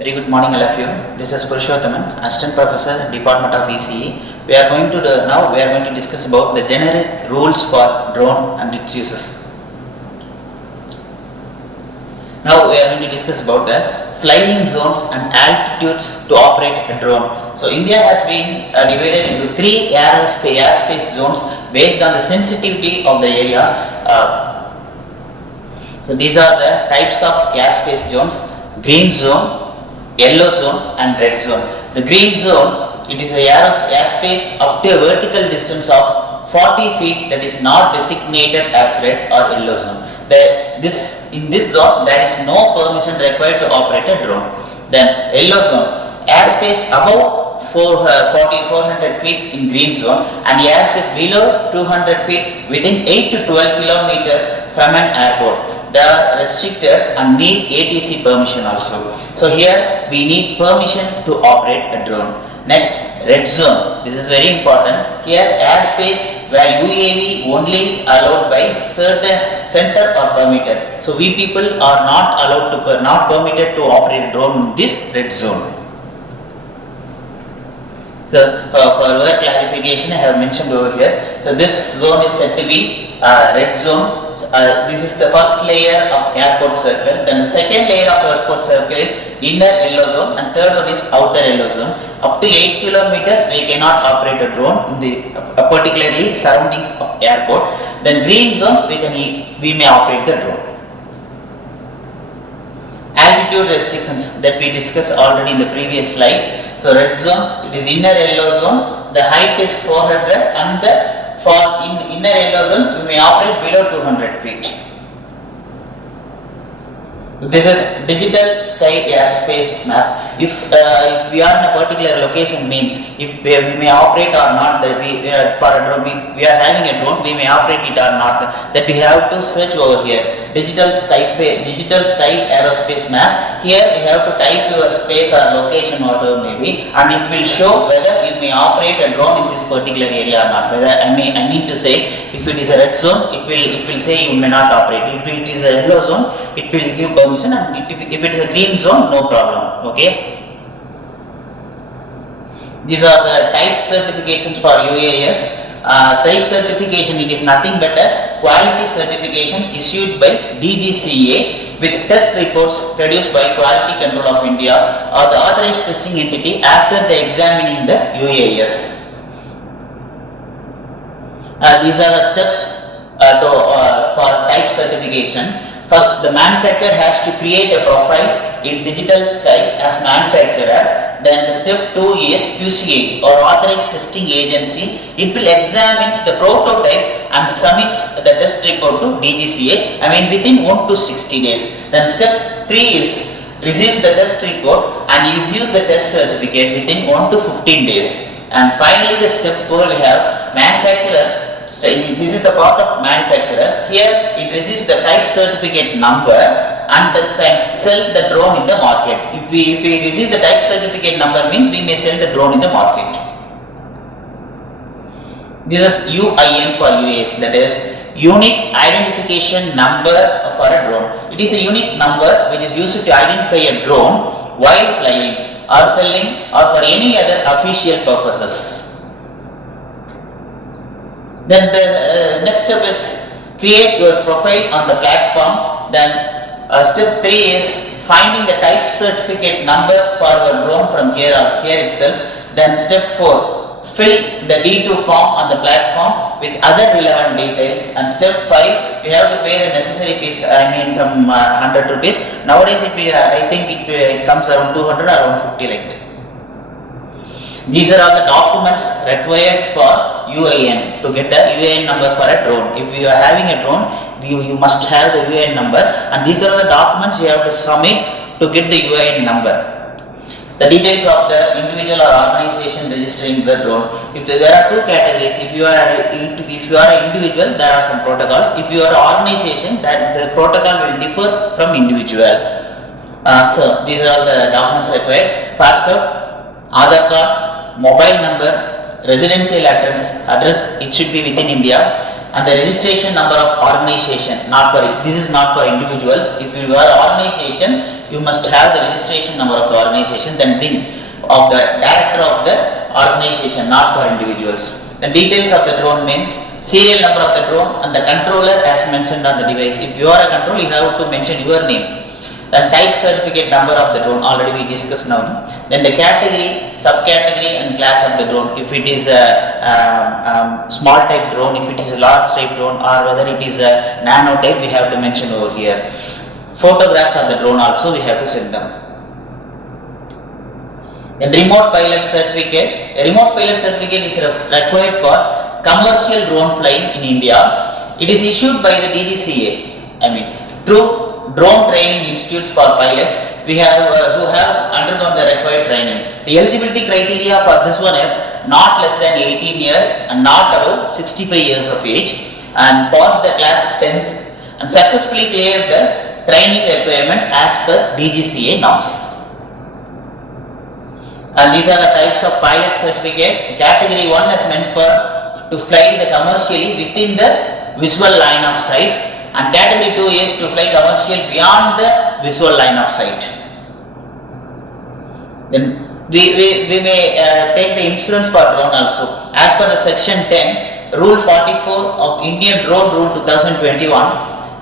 Very good morning all of you. This is Purushothaman, Assistant Professor, Department of ECE. We are going to discuss about the generic rules for drone and its uses. Now we are going to discuss about the flying zones and altitudes to operate a drone. So India has been divided into three airspace zones based on the sensitivity of the area. So these are the types of airspace zones: green zone, yellow zone and red zone. The green zone, it is a airspace up to a vertical distance of 40 feet that is not designated as red or yellow zone. In this zone, there is no permission required to operate a drone. Then yellow zone, airspace above 400 feet in green zone and airspace below 200 feet within 8 to 12 kilometers from an airport. They are restricted and need ATC permission also. So here we need permission to operate a drone. Next, red zone. This is very important. Here airspace where UAV only allowed by certain center or permitted. So we people are not permitted to operate drone in this red zone. So for further clarification, I have mentioned over here. So this zone is said to be red zone. This is the first layer of airport circle. Then the second layer of airport circle is inner yellow zone, and third one is outer yellow zone. Up to 8 kilometers, we cannot operate a drone in the particularly surroundings of airport. Then green zones, we may operate the drone. Altitude restrictions that we discussed already in the previous slides. So red zone, it is inner yellow zone. The height is 400 and for inner yellow zone, we may operate below 200 feet. This is digital sky airspace map. If we are in a particular location, means if we may operate or not, that we are having a drone, we may operate it or not, that we have to search over here. Digital sky aerospace map. Here you have to type your space or location, whatever may be, and it will show whether you may operate a drone in this particular area or not. Whether I mean to say, if it is a red zone, it will say you may not operate. If it is a yellow zone, it will give permission, and if it is a green zone, no problem. Okay. These are the type certifications for UAS. Type certification, it is nothing but a quality certification issued by DGCA with test reports produced by Quality Control of India or the authorized testing entity after the examining the UAS. These are the steps for type certification. First, the manufacturer has to create a profile in Digital Sky as manufacturer. Then the step 2 is QCA or authorized testing agency. It will examine the prototype and submits the test report to DGCA, within 1 to 60 days. Then step 3 is receives the test report and issues the test certificate within 1 to 15 days. And finally the step 4 we have manufacturer. This is the part of manufacturer. Here it receives the type certificate number and can sell the drone in the market. If we receive the type certificate number, means we may sell the drone in the market. This is UIN for UAS, that is unique identification number for a drone. It is a unique number which is used to identify a drone while flying or selling or for any other official purposes. Then the next step is create your profile on the platform. Then step 3 is finding the type certificate number for your drone from here itself. Then step 4, fill the D2 form on the platform with other relevant details. And step 5, you have to pay the necessary fees, some 100 rupees. Nowadays I think it comes around 200 or around 50 like that. These are all the documents required for UIN to get a UIN number for a drone. If you are having a drone, you must have the UIN number, and these are the documents you have to submit to get the UIN number. The details of the individual or organization registering the drone. There are two categories. If you are an individual, there are some protocols. If you are an organization, that the protocol will differ from individual. So these are all the documents required: passport, Aadhaar card, mobile number, residential address, it should be within India, and the registration number of organization. This is not for individuals. If you are an organization, you must have the registration number of the organization, then DIN of the director of the organization, not for individuals. The details of the drone means serial number of the drone and the controller as mentioned on the device. If you are a controller, you have to mention your name. Then type certificate number of the drone, already we discussed now. Then the category, subcategory and class of the drone. If it is a small type drone, if it is a large type drone, or whether it is a nano type, we have to mention over here. Photographs of the drone also we have to send them. Then remote pilot certificate. A remote pilot certificate is required for commercial drone flying in India. It is issued by the DGCA. Through drone training institutes for pilots who have undergone the required training. The eligibility criteria for this one is not less than 18 years and not above 65 years of age, and passed the class 10th and successfully cleared the training requirement as per DGCA norms. And these are the types of pilot certificate. Category 1 is meant for to fly the commercially within the visual line of sight, and category 2 is to fly commercial beyond the visual line of sight. Then we may take the insurance for drone also. As per the section 10, rule 44 of Indian Drone Rule 2021,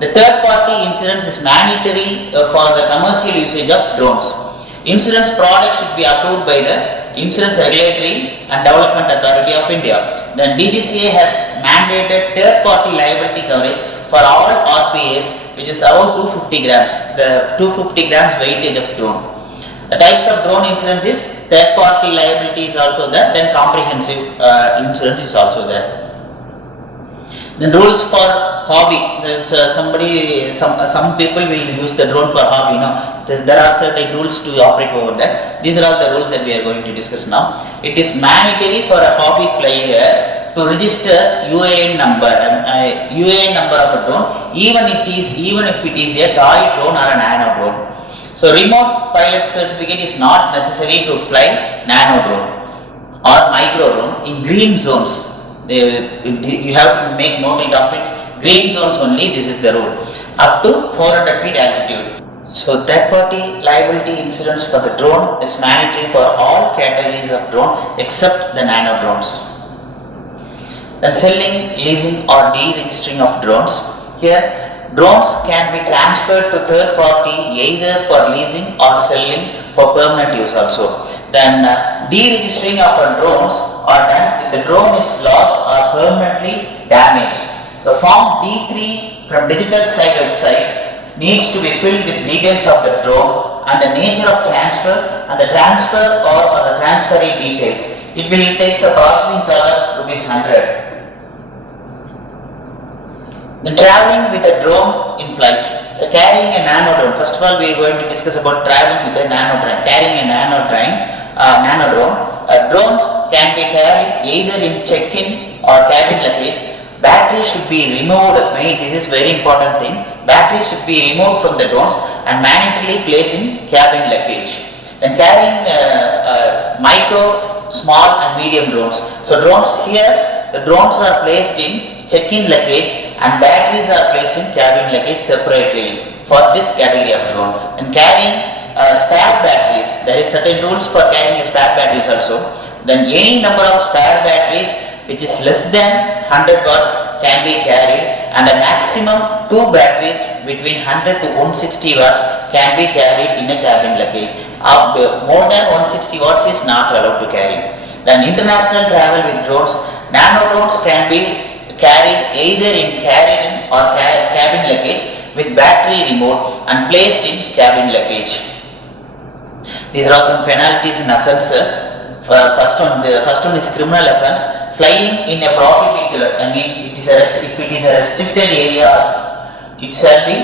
the third party insurance is mandatory for the commercial usage of drones. Insurance products should be approved by the Insurance Regulatory and Development Authority of India. Then DGCA has mandated third party liability coverage for all RPAs which is above 250 grams, the 250 grams weightage of drone. The types of drone insurance is third party liability is also there, then comprehensive insurance is also there. Then rules for hobby. Some people will use the drone for hobby. There are certain rules to operate over that. These are all the rules that we are going to discuss now. It is mandatory for a hobby flyer to register UAN number of a drone, even if it is a toy drone or a nano drone. So remote pilot certificate is not necessary to fly nano drone or micro drone in green zones. You have to make note of it. Green zones only, this is the rule. Up to 400 feet altitude. So third party liability insurance for the drone is mandatory for all categories of drone except the nano drones. Then selling, leasing or deregistering of drones. Here drones can be transferred to third party either for leasing or selling for permanent use also. Then deregistering of drones are done if the drone is lost or permanently damaged. The form D3 from Digital Sky website needs to be filled with details of the drone and the nature of transfer and the transfer or the transferee details. It will take a processing charge of ₹100. Then traveling with a drone in flight. So carrying a nano drone. First of all, we are going to discuss about traveling with a nano drone. Carrying a nano drone. A drone can be carried either in check-in or cabin luggage. Battery should be removed. This is very important thing. Battery should be removed from the drones and manually placed in cabin luggage. Then carrying micro, small and medium drones. So drones here, the drones are placed in check-in luggage and batteries are placed in cabin luggage separately for this category of drone. And carrying spare batteries, there is certain rules for carrying spare batteries also. Then any number of spare batteries which is less than 100 watts can be carried, and the maximum 2 batteries between 100 to 160 watts can be carried in a cabin luggage. More than 160 watts is not allowed to carry. Then international travel with drones. Nano drones can be carried either in carry-in or cabin luggage with battery remote and placed in cabin luggage. These are some penalties and offences. First one is criminal offence. Flying in a prohibited, if it is a restricted area, it shall be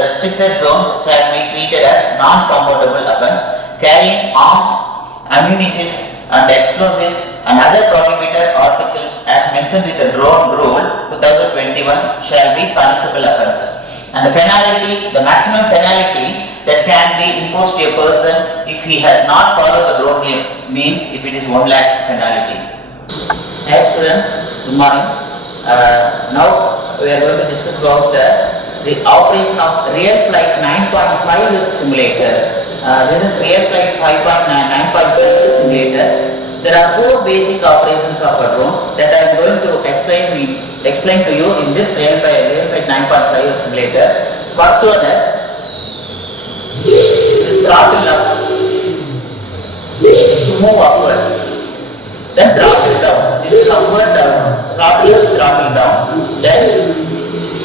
restricted zones shall be treated as non-combustible offence. Carrying arms, ammunition and explosives and other prohibited articles as mentioned in the Drone Rule 2021 shall be punishable offence. And the maximum penalty that can be imposed to a person if he has not followed the drone rule means if it is 1 lakh penalty. Hi students, good morning. Now we are going to discuss about the the operation of real flight 9.5 is simulator. This is real flight 9.5 is simulator. There are four basic operations of a drone that I am going to explain to you in this real flight 9.5 simulator. First one is throttle up to move upward. Then throttle down. This is upward down. Throttle up, throttle down. Then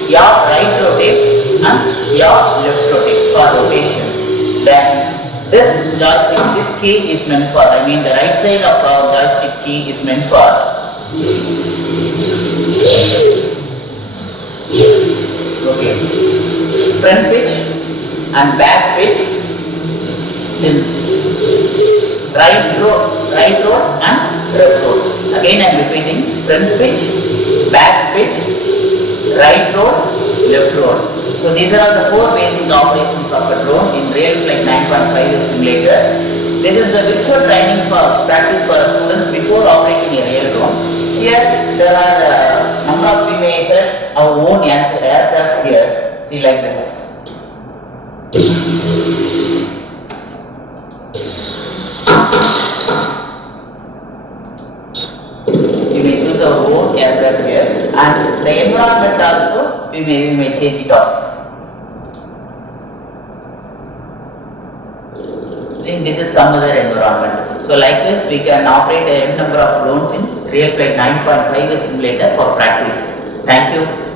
your right rotate and your left rotate for rotation. Then this joystick, this key is meant for, I mean the right side of our joystick key is meant for front pitch and back pitch, then right road and left road. Again I am repeating, front pitch, back pitch, right road, left road. So these are the four basic operations of a drone in real flight 9.5 simulator. This is the virtual training for practice for students before operating a real drone. Here there are number of, we may select our own aircraft here. See like this. We may choose our own aircraft here, and the environment also we may change it off. See, this is some other environment. So likewise we can operate a n number of drones in real flight 9.5 simulator for practice. Thank you.